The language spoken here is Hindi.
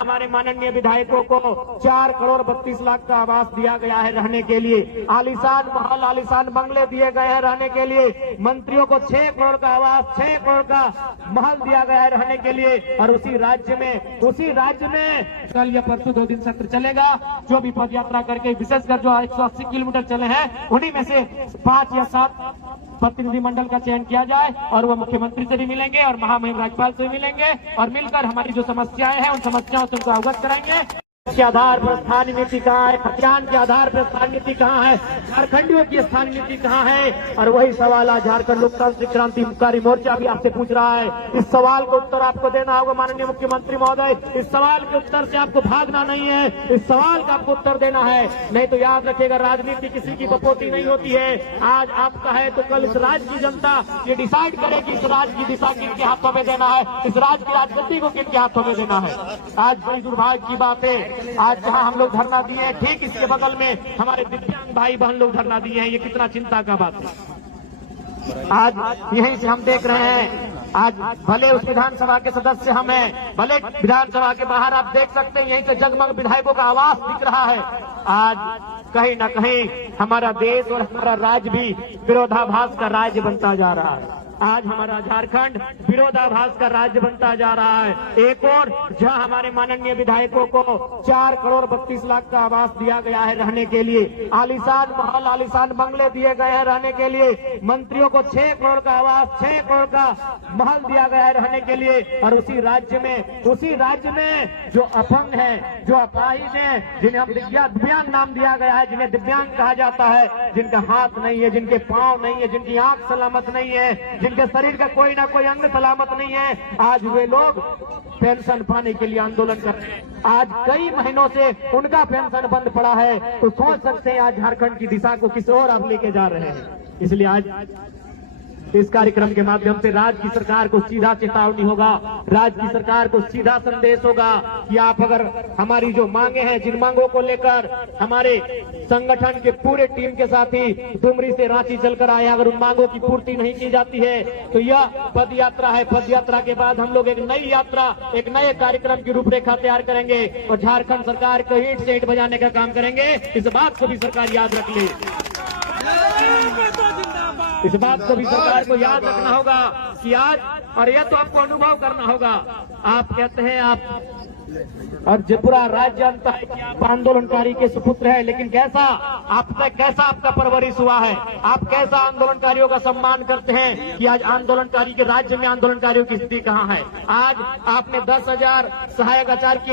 हमारे माननीय विधायकों को 4 करोड़ 32 लाख का आवास दिया गया है रहने के लिए। आलीशान महल, आलीशान बंगले दिए गए हैं रहने के लिए। मंत्रियों को 6 करोड़ का आवास, 6 करोड़ का महल दिया गया है रहने के लिए। और उसी राज्य में कल या परसों 2 दिन सत्र चलेगा। जो भी पद यात्रा करके, विशेषकर जो 180 किलोमीटर चले हैं, उन्हीं में से 5 या 7 प्रतिनिधिमंडल का चयन किया जाए और वो मुख्यमंत्री से भी मिलेंगे और महामहिम राज्यपाल से भी मिलेंगे और मिलकर हमारी जो समस्याएं हैं उन समस्याओं से उनको अवगत कराएंगे। के आधार पर स्थानीय नीति कहाँ है, अभियान के आधार पर स्थानीय नीति कहाँ है, झारखंडियों की स्थानीय नीति कहाँ है। और वही सवाल आज झारखंड लोकतांत्रिक क्रांतिकारी मोर्चा भी आपसे पूछ रहा है। इस सवाल का उत्तर आपको देना होगा माननीय मुख्यमंत्री महोदय। इस सवाल के उत्तर से आपको भागना नहीं है, इस सवाल का आपको उत्तर देना है। नहीं तो याद रखिएगा, राजनीति किसी की बपोती नहीं होती है। आज आपका है तो कल इस राज्य की जनता ये डिसाइड करेगी इस राज्य की दिशा किनके हाथों में देना है, इस राज्य की राजनीति को किनके हाथों में देना है। आज बड़ी दुर्भाग्य की बात है, आज जहां हम लोग धरना दिए हैं, ठीक इसके बगल में हमारे दिव्यांग भाई बहन लोग धरना दिए हैं। ये कितना चिंता का बात है। आज यहीं से हम देख रहे हैं, आज भले उस विधानसभा के सदस्य हम हैं, भले विधानसभा के बाहर आप देख सकते हैं, यहीं से जगमग विधायकों का आवास दिख रहा है। आज कहीं न कहीं हमारा देश और हमारा राज्य भी विरोधाभास का राज्य बनता जा रहा है। आज हमारा झारखंड विरोधाभास का राज्य बनता जा रहा है। एक और जहां हमारे माननीय विधायकों को 4 करोड़ 32 लाख का आवास दिया गया है रहने के लिए। आलीशान महल, आलीशान बंगले दिए गए हैं रहने के लिए। मंत्रियों को 6 करोड़ का आवास, 6 करोड़ का महल दिया गया है रहने के लिए। और उसी राज्य में जो अपंग है, जो अपाहिज है, जिन्हें हम दिव्यांग नाम दिया गया है, जिन्हें दिव्यांग कहा जाता है, जिनका हाथ नहीं है, जिनके पांव नहीं है, जिनकी आंख सलामत नहीं है, जिनके शरीर का कोई ना कोई अंग सलामत नहीं है, आज वे लोग पेंशन पाने के लिए आंदोलन कर रहे हैं। आज कई महीनों से उनका पेंशन बंद पड़ा है। तो सोच सकते हैं आज झारखंड की दिशा को किस ओर आप लेके जा रहे हैं। इसलिए आज इस कार्यक्रम के माध्यम से राज्य की सरकार को सीधा चेतावनी होगा, राज्य की सरकार को सीधा संदेश होगा कि आप अगर हमारी जो मांगे हैं, जिन मांगों को लेकर हमारे संगठन के पूरे टीम के साथ ही डुमरी से रांची चलकर आए, अगर उन मांगों की पूर्ति नहीं की जाती है तो यह पद यात्रा है। पद यात्रा के बाद हम लोग एक नई यात्रा, एक नए कार्यक्रम की रूपरेखा तैयार करेंगे और झारखंड सरकार को ईंट से ईंट बजाने का काम करेंगे। इस बात को भी सरकार याद रख ले, इस बात को भी सरकार को याद रखना होगा कि आज, और यह तो आपको अनुभव करना होगा। आप कहते हैं आप और पूरा राज्य जानता है कि आप आंदोलनकारी के सुपुत्र हैं, लेकिन कैसा आपका परवरिश हुआ है, आप कैसा आंदोलनकारियों का सम्मान करते हैं कि आज आंदोलनकारी के राज्य में आंदोलनकारियों की स्थिति कहाँ है। आज आपने 10,000 सहायक आचार्य की